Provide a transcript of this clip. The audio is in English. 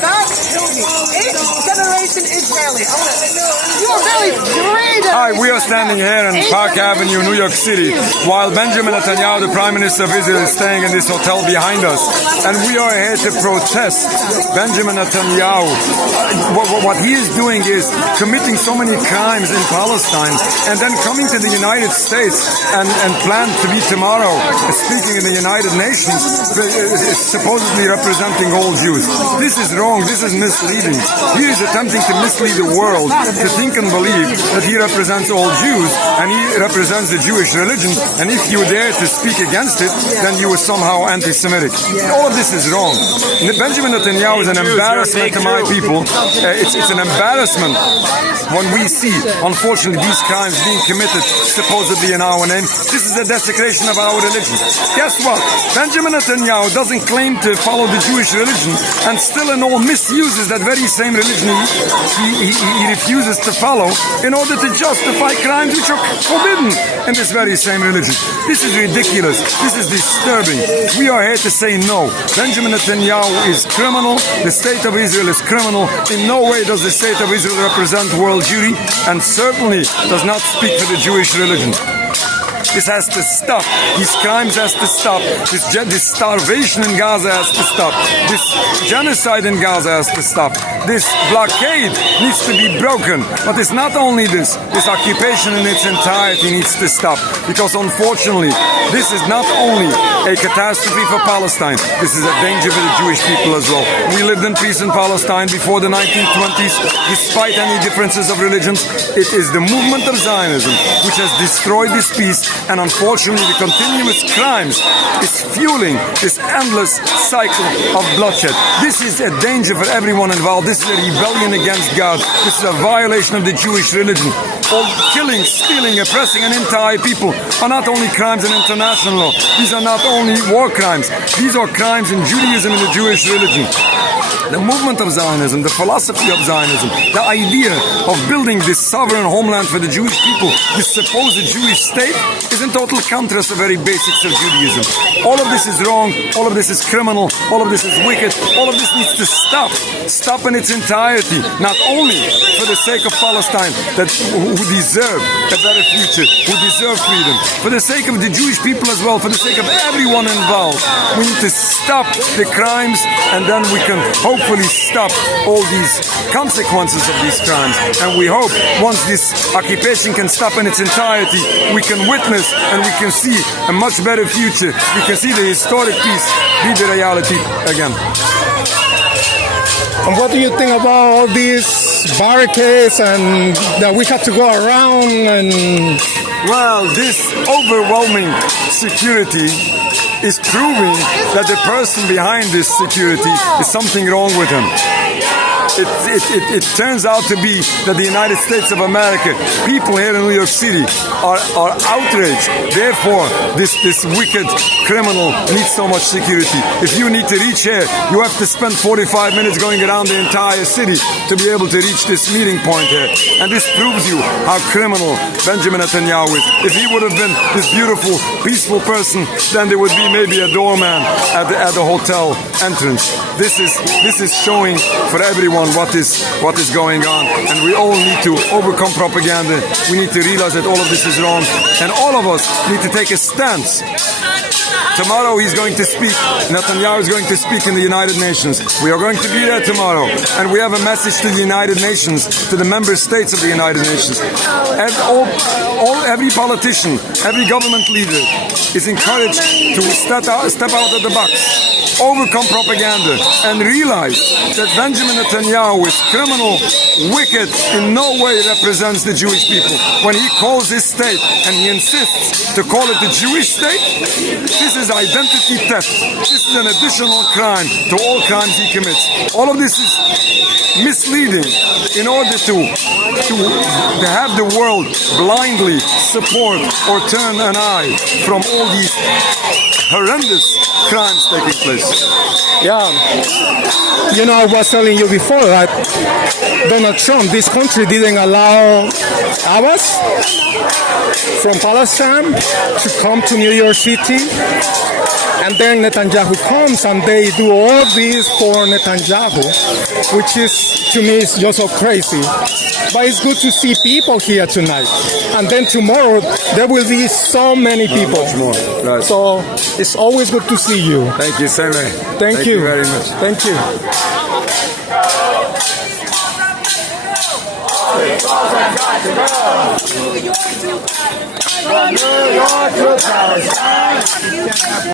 That killed me. 8th-generation Israeli. You are really 3 Hi, we are standing here in Park Avenue, New York City, while Benjamin Netanyahu, the Prime Minister of Israel, is staying in this hotel behind us. And we are here to protest Benjamin Netanyahu. What he is doing is committing so many crimes in Palestine and then coming to the United States and plan to be tomorrow speaking in the United Nations, supposedly representing all Jews. This is wrong. This is misleading. He is attempting to mislead the world to think and believe that he represents all Jews and he represents the Jewish religion, and if you dare to speak against it, then you are somehow anti-Semitic. All of this is wrong. Benjamin Netanyahu is an embarrassment to my people. It's an embarrassment when we see, unfortunately, these crimes being committed supposedly in our name. This is a desecration of our religion. Guess what? Benjamin Netanyahu doesn't claim to follow the Jewish religion and still and all misuses that very same religion he refuses to follow in order to justify crimes which are forbidden in this very same religion. This is ridiculous. This is disturbing. We are here to say no. Benjamin Netanyahu is criminal. The state of Israel is criminal. In no way does the state of Israel represent world Jewry, and certainly does not speak for the Jewish religion. This has to stop. These crimes has to stop. This starvation in Gaza has to stop. This genocide in Gaza has to stop. This blockade needs to be broken. But it's not only this. This occupation in its entirety needs to stop. Because unfortunately, this is not only a catastrophe for Palestine. This is a danger for the Jewish people as well. We lived in peace in Palestine before the 1920s. Despite any differences of religions, it is the movement of Zionism which has destroyed this peace. And unfortunately, the continuous crimes is fueling this endless cycle of bloodshed. This is a danger for everyone involved. This is a rebellion against God. This is a violation of the Jewish religion. All killing, stealing, oppressing an entire people are not only crimes in international law. These are not only war crimes. These are crimes in Judaism and the Jewish religion. The movement of Zionism, the philosophy of Zionism, the idea of building this sovereign homeland for the Jewish people, this supposed Jewish state, is in total contrast to the very basics of Judaism. All of this is wrong, all of this is criminal, all of this is wicked, all of this needs to stop. Stop in its entirety, not only for the sake of Palestine, who deserve a better future, who deserve freedom, for the sake of the Jewish people as well, for the sake of everyone involved. We need to stop the crimes, and then we can hopefully stop all these consequences of these crimes. And we hope once this occupation can stop in its entirety, we can witness and we can see a much better future. We can see the historic peace be the reality again. And what do you think about all these barricades and that we have to go around and... Well, this overwhelming security is proving that the person behind this security is something wrong with him. It turns out to be that the United States of America, people here in New York City, are outraged. Therefore, this wicked criminal needs so much security. If you need to reach here, you have to spend 45 minutes going around the entire city to be able to reach this meeting point here. And this proves you how criminal Benjamin Netanyahu is. If he would have been this beautiful, peaceful person, then there would be maybe a doorman at the hotel entrance. This is showing for everyone what is going on, and we all need to overcome propaganda. We need to realize that all of this is wrong, and all of us need to take a stance. Tomorrow he's going to speak, Netanyahu is going to speak in the United Nations. We are going to be there tomorrow, and we have a message to the United Nations, to the member states of the United Nations. And every politician, every government leader is encouraged to step out of the box, overcome propaganda, and realize that Benjamin Netanyahu is criminal, wicked, in no way represents the Jewish people. When he calls his state and he insists to call it the Jewish state, this is identity theft. This is an additional crime to all crimes he commits. All of this is misleading in order to have the world blindly support or turn an eye from all these horrendous crimes taking place. Yeah, you know, I was telling you before that Donald Trump, this country didn't allow Abbas from Palestine to come to New York City And then Netanyahu comes and they do all this for Netanyahu, which is, to me, is just so crazy. But it's good to see people here tonight. And then tomorrow, there will be so many people. Much more. Right. So it's always good to see you. Thank you, Seme. Thank you very much. Thank you. New York to Palestine.